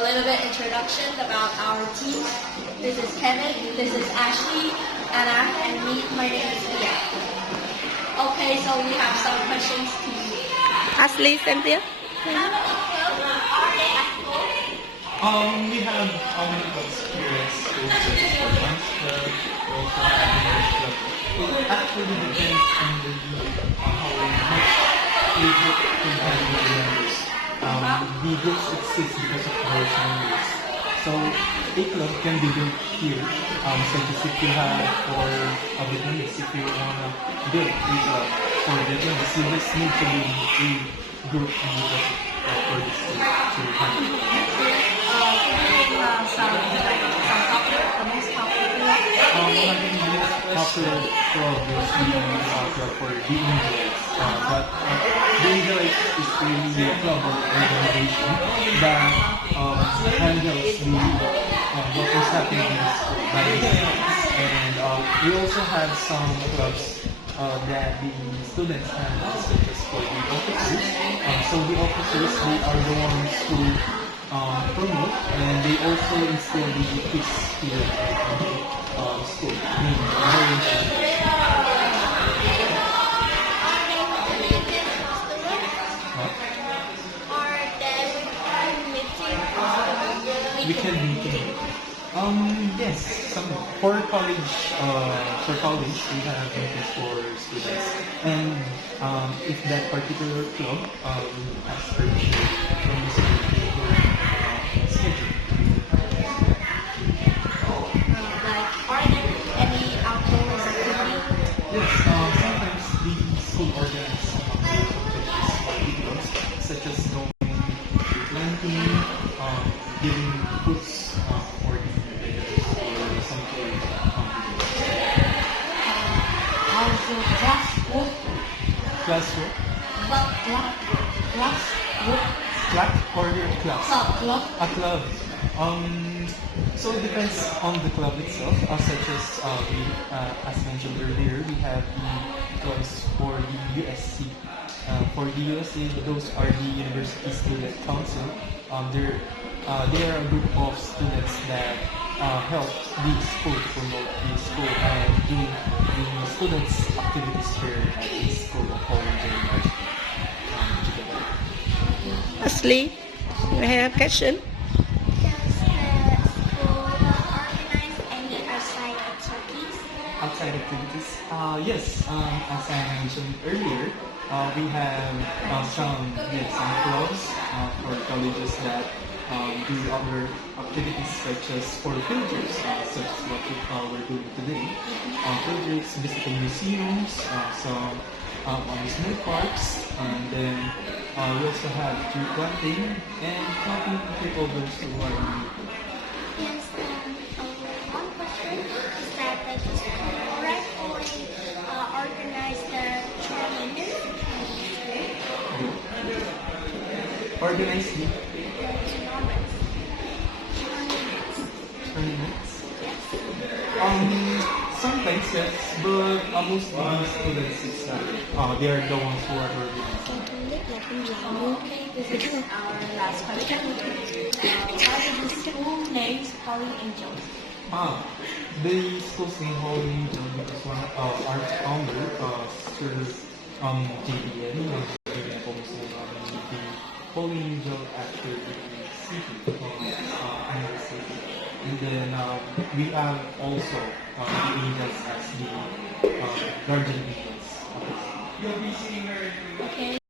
a little bit introduction about our team. This is Kevin, this is Ashley, Anna, and me. My name is Leah. Okay, so we have some questions to you. Ashley, Cynthia? How many clubs are they at home? We have many clubs here at school, such as the lunch club, we also have the nurse club. It actually depends on how much age group we have with the members. The groups exist because of those members. So a club can be built here, such as if you have for Vietnamese, if you want to build a club for Vietnamese, you just need to be a group in the for this to handle. The most popular. Having the most popular club is the club for the Angels, but the Angels is really a club of organization that handles what is happening in the school by themselves. And we also have some clubs that the students handle, such as for the officers. So the officers, they are the ones who promote, and they also instill the peace here at the school. Very important. Weekend meeting. Yes, some for college. We have meetings for students, and if that particular club has permission from the school to schedule. Are there any outdoor activities? Yes, sometimes the school organizes some activities, such as going planting, giving foods for the villagers, or something. How's your class work? Classwork? Class work? Class or your class? Club? A club. So it depends on the club itself, such as as mentioned earlier, we have the clubs for the USC. For the USC, those are the University Student Council. They are a group of students that help the school promote the school and do the students' activities here at the school of College University. Ashley, you have a question? Outside activities? Yes, as I mentioned earlier, we have some clubs for colleges that do other activities such as for field trips, such as what we're doing today. Field trips, visiting museums, some amusement parks, and then we also have tree planting and helping takeovers to our Yes, one question is that the school correct only organize the tournament organize the tournaments. tournaments. Sometimes yes, but most of the students it's they are the ones who are organizing. Okay, this is our last question. Why is the school named Holy Angels? The school's name Holy Angel because one of our founder, Sir JBN, the Holy Angel after the city Annual City. And then we have also the angels as the guardian angels. Okay.